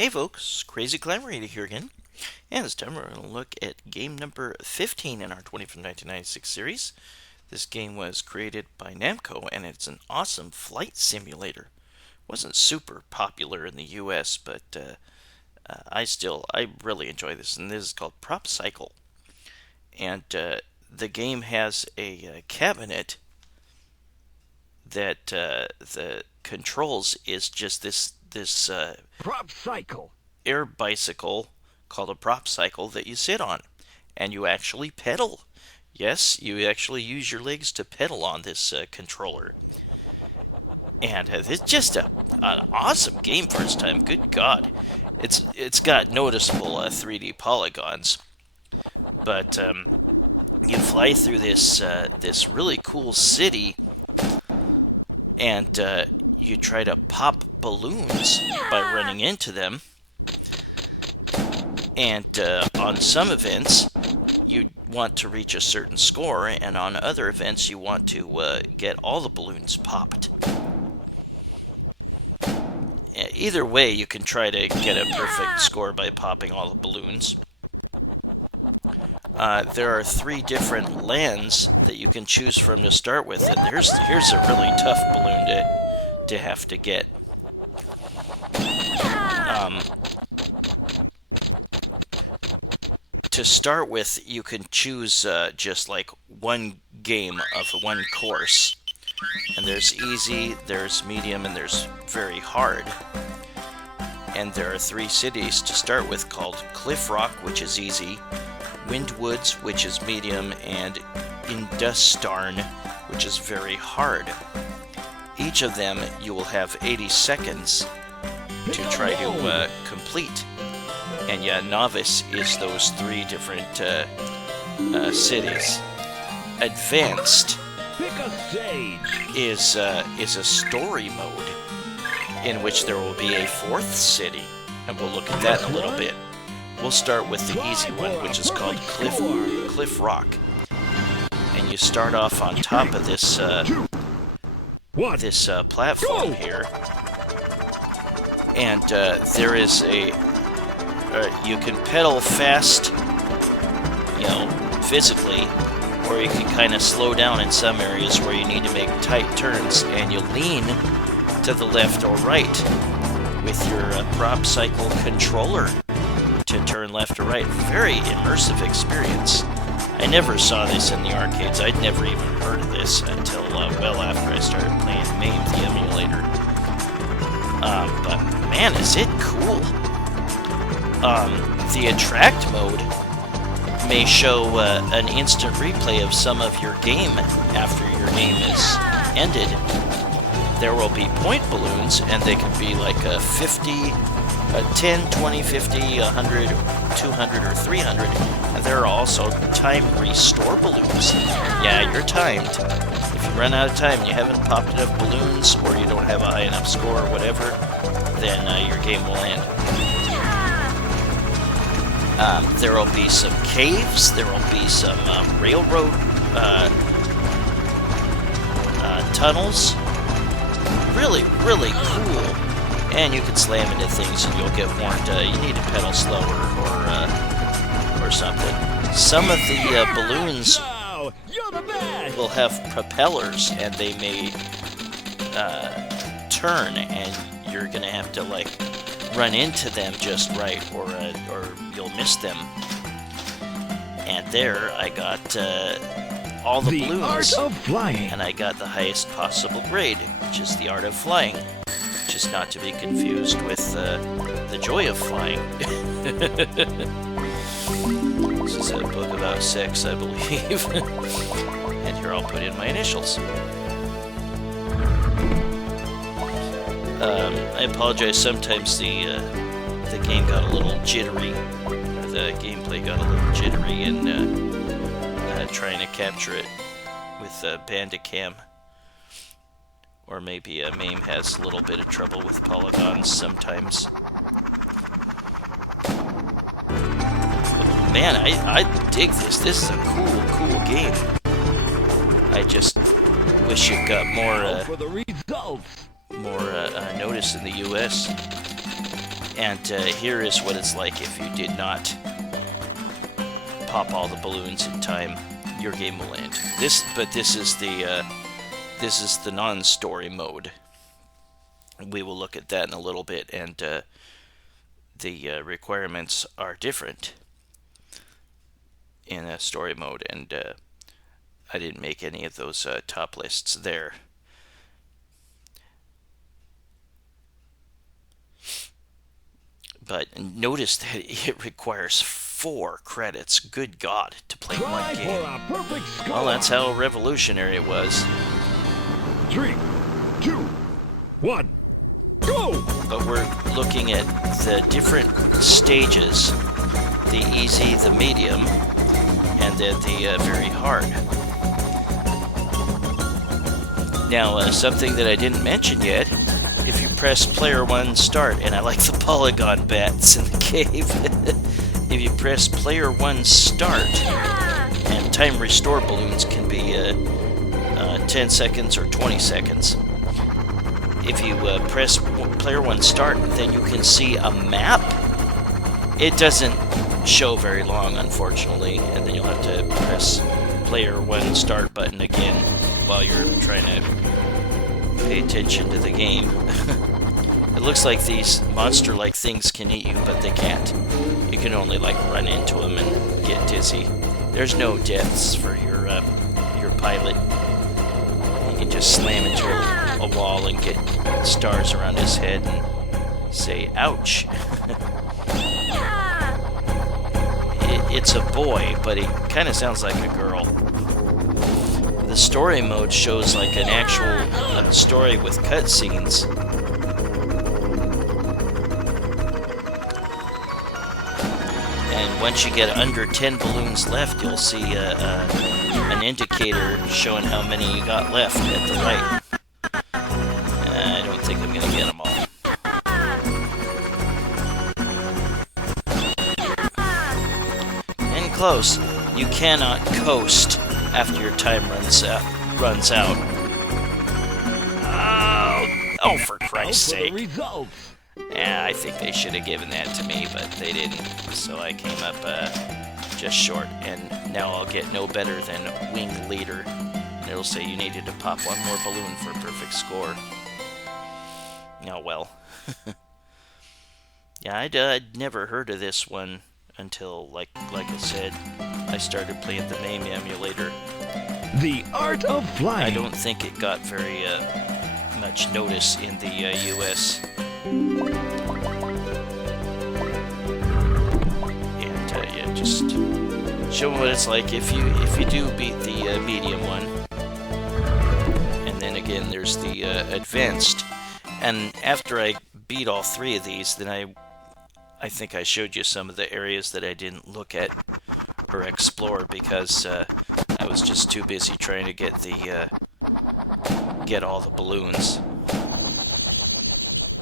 Hey folks, Crazy Climber here again, and this time we're going to look at game number 15 in our 20 from 1996 series. This game was created by Namco, and it's an awesome flight simulator. Wasn't super popular in the US, but I really enjoy this, and this is called Prop Cycle. And the game has a cabinet that the controls is just this Prop cycle. air bicycle called a prop cycle that you sit on, and you actually pedal. Yes, you actually use your legs to pedal on this controller. And it's just an awesome game for its time. Good God, it's got noticeable 3D polygons, but you fly through this really cool city, and you try to pop balloons by running into them. And on some events, you want to reach a certain score, and on other events, you want to get all the balloons popped. Either way, you can try to get a perfect score by popping all the balloons. There are 3 different lands that you can choose from to start with, and here's a really tough balloon to have to get. To start with, you can choose just like one game of one course. And there's easy, there's medium, and there's very hard. And there are 3 cities to start with called Cliff Rock, which is easy, Windwoods, which is medium, and Industarn, which is very hard. Each of them you will have 80 seconds to try to complete. And yeah, Novice is those 3 different cities. Advanced is a story mode in which there will be a 4th city, and we'll look at that in a little bit. We'll start with the easy one, which is called Cliff Rock, and you start off on top of this platform here, and there is you can pedal fast, physically, or you can kind of slow down in some areas where you need to make tight turns, and you lean to the left or right with your prop cycle controller to turn left or right. Very immersive experience. I never saw this in the arcades. I'd never even heard of this until well after I started playing MAME, the emulator. But man, is it cool! The attract mode may show an instant replay of some of your game after your game is ended. There will be point balloons, and they can be like a 50, a 10, 20, 50, 100, 200, or 300. And there are also time restore balloons. Yeah, you're timed. If you run out of time and you haven't popped enough balloons, or you don't have a high enough score or whatever, then your game will end. There will be some caves, there will be some railroad tunnels. Really, really cool. And you can slam into things and you'll get warned you need to pedal slower or something. Some of the balloons will have propellers, and they may turn, and you're going to have to run into them just right, or you'll miss them. And there I got all the balloons, art of flying. And I got the highest possible grade, which is the art of flying, which is not to be confused with the joy of flying. This is a book about sex, I believe. And here I'll put in my initials. I apologize, sometimes the game got a little jittery, or the gameplay got a little jittery in trying to capture it with Bandicam. Or maybe MAME has a little bit of trouble with polygons sometimes. But man, I dig this. This is a cool game. I just wish it got more notice in the US. And here is what it's like if you did not pop all the balloons in time. Your game will end. This is the non-story mode. We will look at that in a little bit, and the requirements are different in a story mode, and I didn't make any of those top lists there. But notice that it requires 4 credits, good God, to play one game. Well, that's how revolutionary it was. 3, 2, 1, go! But we're looking at the different stages, the easy, the medium, and then the very hard. Now, something that I didn't mention yet, if you press player 1 start, and I like the polygon bats in the cave, if you press player 1 start, and time restore balloons can be 10 seconds or 20 seconds. If you press player 1 start, then you can see a map. It doesn't show very long, unfortunately, and then you'll have to press player 1 start button again while you're trying to pay attention to the game. It looks like these monster-like things can eat you, but they can't. You can only like run into them and get dizzy. There's no deaths for your pilot. You can just slam into a wall and get stars around his head and say, ouch. It's a boy, but he kind of sounds like a girl. The story mode shows like an actual story with cutscenes. And once you get under 10 balloons left, you'll see an indicator showing how many you got left at the right. I don't think I'm going to get them all. And close. You cannot coast after your time runs out. Oh, for Christ's sake. Yeah, I think they should have given that to me, but they didn't. So I came up just short, and now I'll get no better than wing leader. And it'll say you needed to pop one more balloon for a perfect score. Oh, well. Yeah, I'd never heard of this one until, like I said, I started playing the MAME emulator. The Art of Flying. I don't think it got very much notice in the US. And yeah, just show what it's like if you do beat the medium one. And then again, there's the advanced. And after I beat all 3 of these, then I think I showed you some of the areas that I didn't look at or explore because I was just too busy trying to get all the balloons.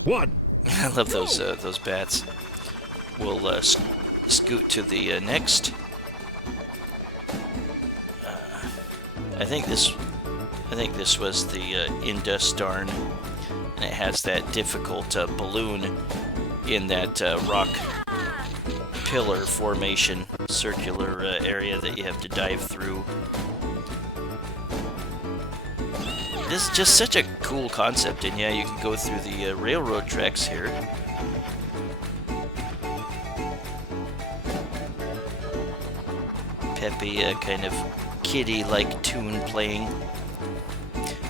1. I love those bats. We'll scoot to the next. I think this was the Industarn, and it has that difficult balloon in that rock pillar formation, circular area that you have to dive through. This is just such a cool concept, and yeah, you can go through the railroad tracks here. Peppy, kind of kiddie-like tune playing.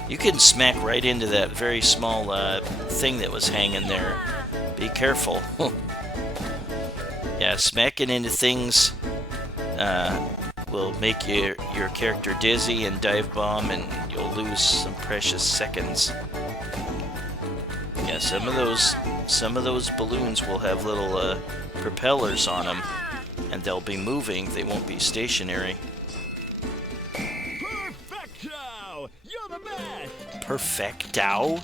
You can smack right into that very small thing that was hanging there. Be careful. Yeah, smacking into things will make your character dizzy and dive bomb, and you'll lose some precious seconds. Yeah, some of those balloons will have little propellers on them, and they'll be moving. They won't be stationary. Perfecto! You're the best! Perfecto?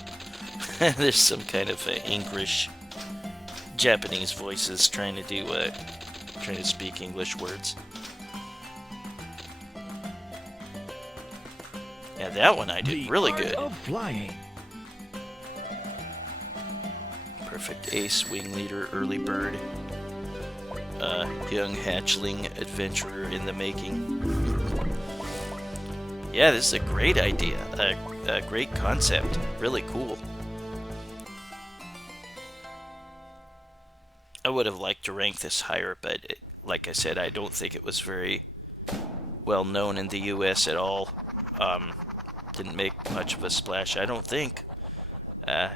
There's some kind of English, Japanese voices trying to speak English words. Yeah, that one I did really good. Of flying. Perfect ace, wing leader, early bird. Young hatchling, adventurer in the making. Yeah, this is a great idea. A great concept. Really cool. I would have liked to rank this higher, but like I said, I don't think it was very well known in the US at all. Didn't make much of a splash, I don't think.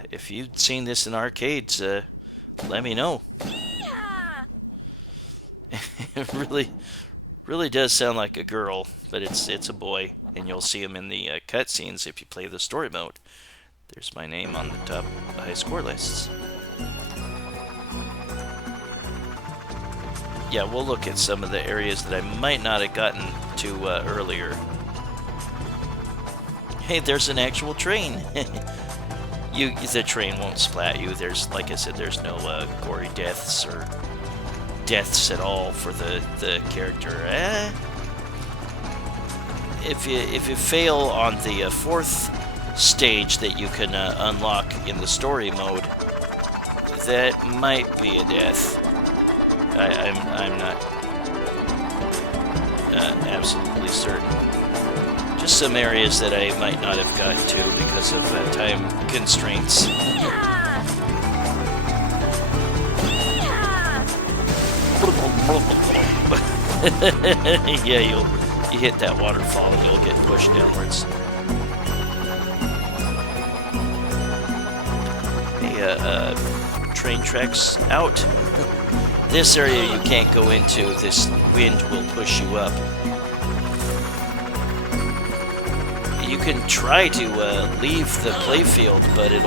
If you'd seen this in arcades, let me know. It really does sound like a girl, but it's a boy, and you'll see him in the cutscenes if you play the story mode. There's my name on the top high score lists. Yeah, we'll look at some of the areas that I might not have gotten to earlier. Hey, there's an actual train. The train won't splat you. There's, like I said, there's no gory deaths or deaths at all for the character. If you fail on the fourth stage that you can unlock in the story mode, that might be a death. I'm not absolutely certain. Just some areas that I might not have gotten to because of time constraints. Yeah, you hit that waterfall and you'll get pushed downwards. Hey, train tracks out. This area you can't go into. This wind will push you up. You can try to leave the playfield, but it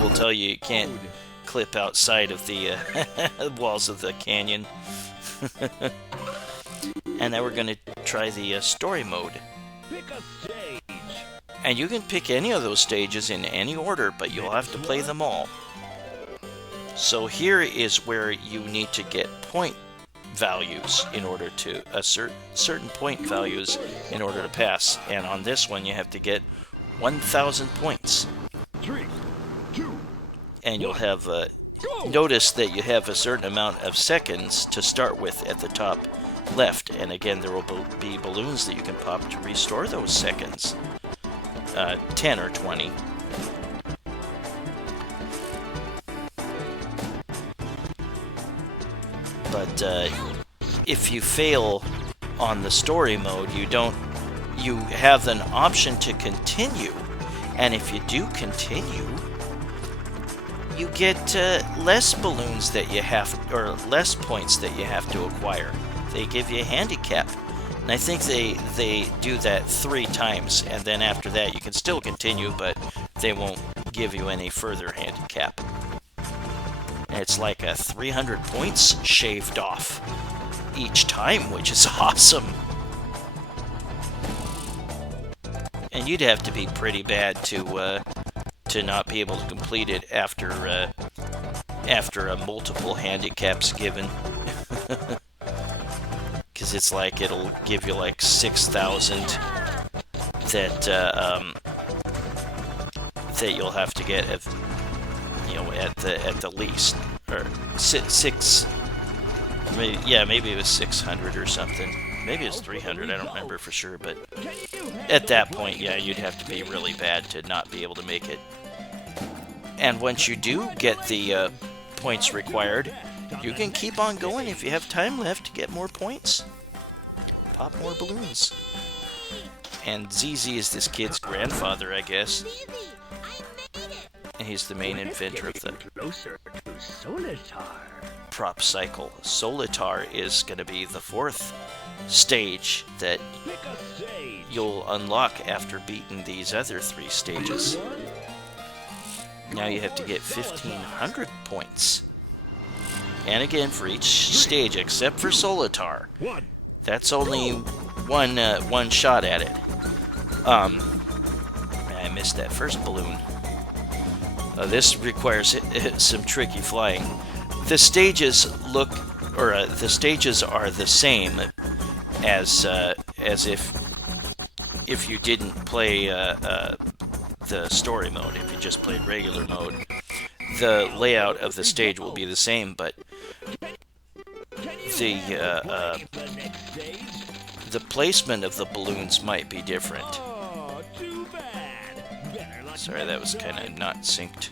will tell you can't clip outside of the walls of the canyon. And now we're going to try the story mode. Pick a stage. And you can pick any of those stages in any order, but you'll have to play them all. So here is where you need to get point values in order to assert certain point values in order to pass. And on this one, you have to get 1,000 points. 3, 2, and you'll have notice that you have a certain amount of seconds to start with at the top left, and again there will be balloons that you can pop to restore those seconds. 10 or 20. But if you fail on the story mode, you have an option to continue, and if you do continue, you get less balloons that you have, or less points that you have to acquire. They give you a handicap, and I think they do that 3 times, and then after that you can still continue, but they won't give you any further handicap. And it's like 300 points shaved off each time, which is awesome. And you'd have to be pretty bad to not be able to complete it after multiple handicaps given. Because it's like it'll give you like 6,000 that you'll have to get at the least, or six. Maybe it was 600 or something. Maybe it's 300, I don't remember for sure, but at that point, yeah, you'd have to be really bad to not be able to make it. And once you do get the points required, you can keep on going if you have time left to get more points. Pop more balloons. And ZZ is this kid's grandfather, I guess. And he's the main inventor of the Closer to Solitar. prop cycle. Solitar is going to be the 4th stage that Pick a stage. you'll unlock after beating these other 3 stages. Now you have to get 1,500 points. And again, for each stage, except for Solitar. That's only one shot at it. I missed that first balloon. This requires some tricky flying. The stages the stages are the same as if you didn't play the story mode. If you just played regular mode, the layout of the stage will be the same, but the placement of the balloons might be different. Oh, too bad. Sorry, that was kind of not synced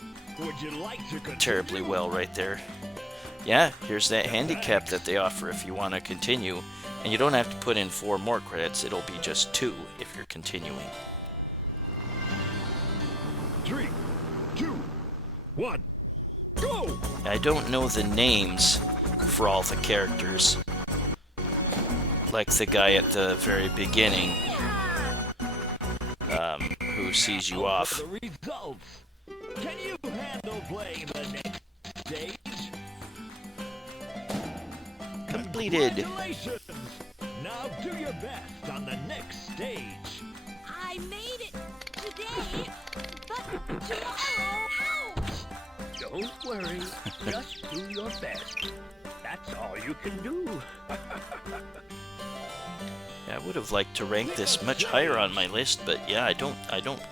terribly well right there. Yeah, here's that handicap that they offer if you want to continue, and you don't have to put in 4 more credits. It'll be just 2 if you're continuing. 3, 2, 1, go! I don't know the names for all the characters, like the guy at the very beginning who sees you off. The results. Can you handle playing the next stage? Completed. Congratulations! Now do your best on the next stage. I made it today, but tomorrow, ouch! Don't worry, just do your best. That's all you can do. Yeah, I would have liked to rank this much higher on my list, but yeah, I don't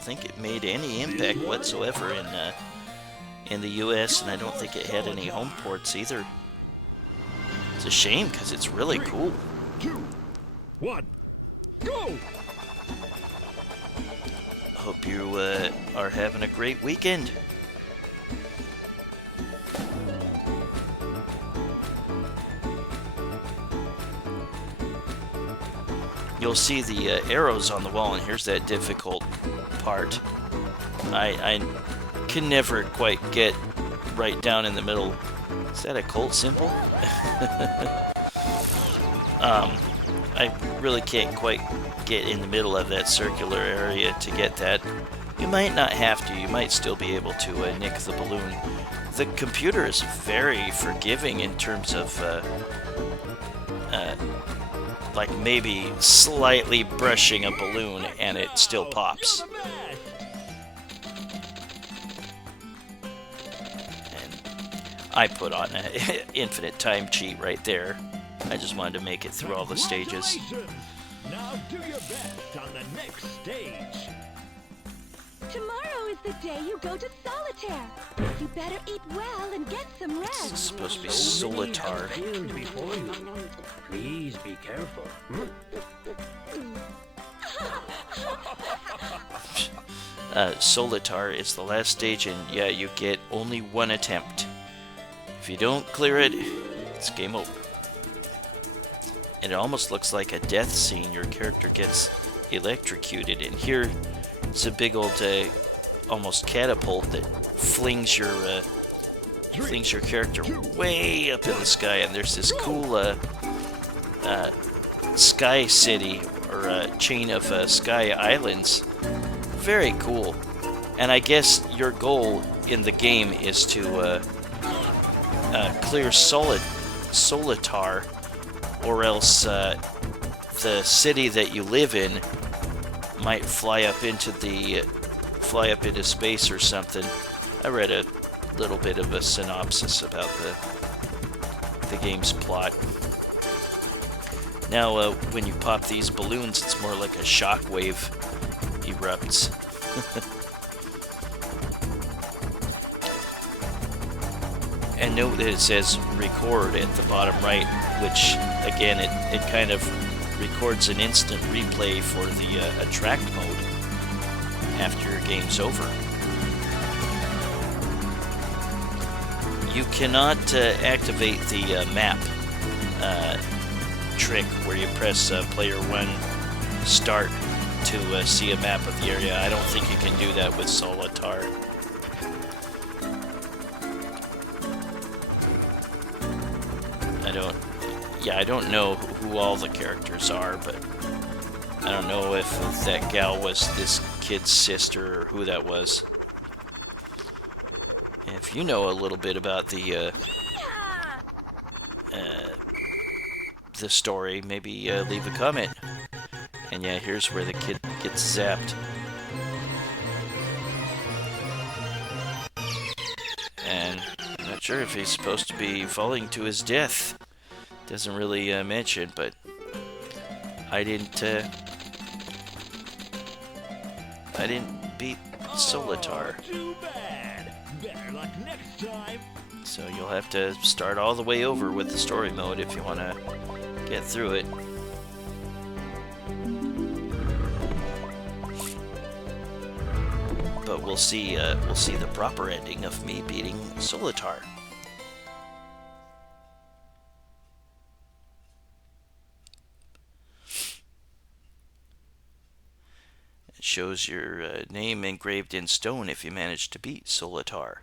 think it made any impact whatsoever in the US, and I don't think it had any home ports either. It's a shame because it's really cool. 2, 1, go! Hope you are having a great weekend. You'll see the arrows on the wall, and here's that difficult part. I can never quite get right down in the middle. Is that a cult symbol? I really can't quite get in the middle of that circular area to get that. You might not have to. You might still be able to nick the balloon. The computer is very forgiving in terms of like maybe slightly brushing a balloon and it still pops. And I put on an infinite time cheat right there. I just wanted to make it through all the stages. Now do your best on the next stage. Tomorrow is the day you go to Solitar. You better eat well and get some It's rest. supposed to be Solitar. Before you. Please be careful. Solitar is the last stage, and yeah, you get only 1 attempt. If you don't clear it, it's game over. And it almost looks like a death scene. Your character gets electrocuted, and here it's a big old almost catapult that flings your character way up in the sky, and there's this cool sky city or chain of sky islands. Very cool. And I guess your goal in the game is to clear Solitar, or else the city that you live in might fly up into space or something. I read a little bit of a synopsis about the game's plot. Now, when you pop these balloons, it's more like a shockwave erupts. And note that it says record at the bottom right, which again it kind of records an instant replay for the attract mode after your game's over. You cannot activate the map trick where you press player 1 start to see a map of the area. I don't think you can do that with Solitar. I don't know who all the characters are, but I don't know if that gal was this kid's sister or who that was. If you know a little bit about the story, maybe leave a comment. And yeah, here's where the kid gets zapped. And I'm not sure if he's supposed to be falling to his death. Doesn't really mention, but I didn't beat Solitar. Too bad. Better luck next time. So you'll have to start all the way over with the story mode if you want to get through it. But we'll see the proper ending of me beating Solitar. It shows your name engraved in stone if you manage to beat Solitar.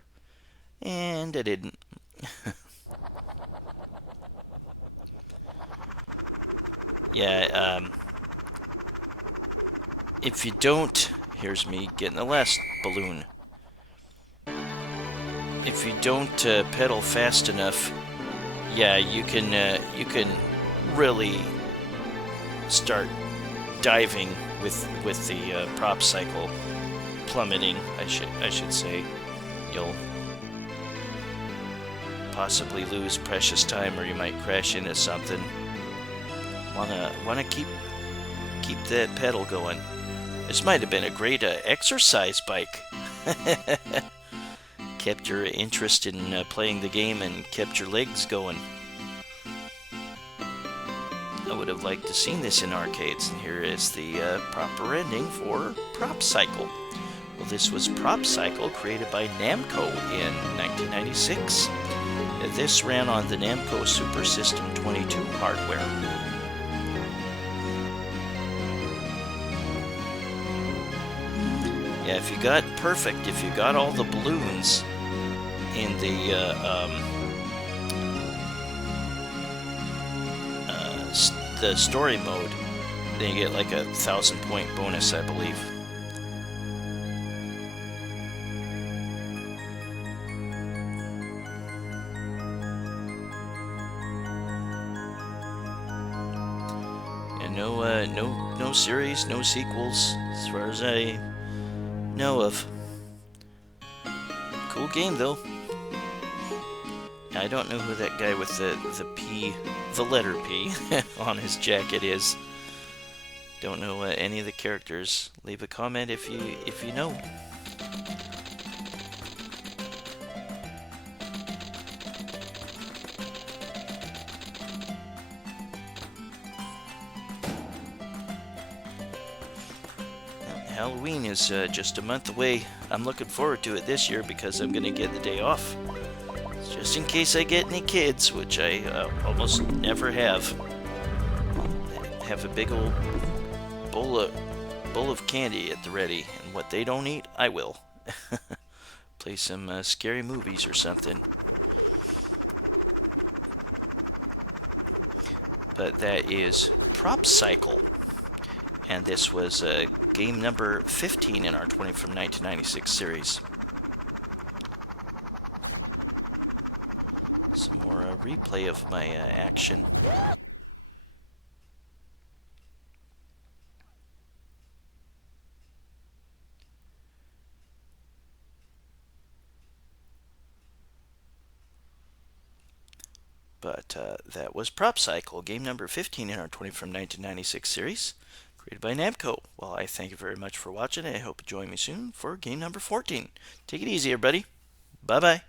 And I didn't. Yeah, if you don't, here's me getting the last balloon. If you don't pedal fast enough, yeah, you can really start diving with the prop cycle plummeting. I should say, you'll possibly lose precious time, or you might crash into something. Wanna keep that pedal going. This might have been a great exercise bike. Kept your interest in playing the game and kept your legs going. I would have liked to seen this in arcades, and here is the proper ending for Prop Cycle. Well, this was Prop Cycle, created by Namco in 1996. This ran on the Namco Super System 22 hardware. Yeah, if you got all the balloons in the story mode, then you get like a 1,000-point bonus, I believe. And no series, no sequels, as far as I know of. Cool game though. I don't know who that guy with the letter P on his jacket is. Don't know any of the characters. Leave a comment if you know. Halloween is just a month away. I'm looking forward to it this year because I'm going to get the day off. Just in case I get any kids, which I almost never have. I'll have a big old bowl of candy at the ready, and what they don't eat, I will. Play some scary movies or something. But that is Prop Cycle. And this was game number 15 in our 20 from 1996 series. Some more replay of my action. But that was Prop Cycle, game number 15 in our 20 from 1996 series, created by Namco. Well, I thank you very much for watching, and I hope you join me soon for game number 14. Take it easy, everybody. Bye-bye.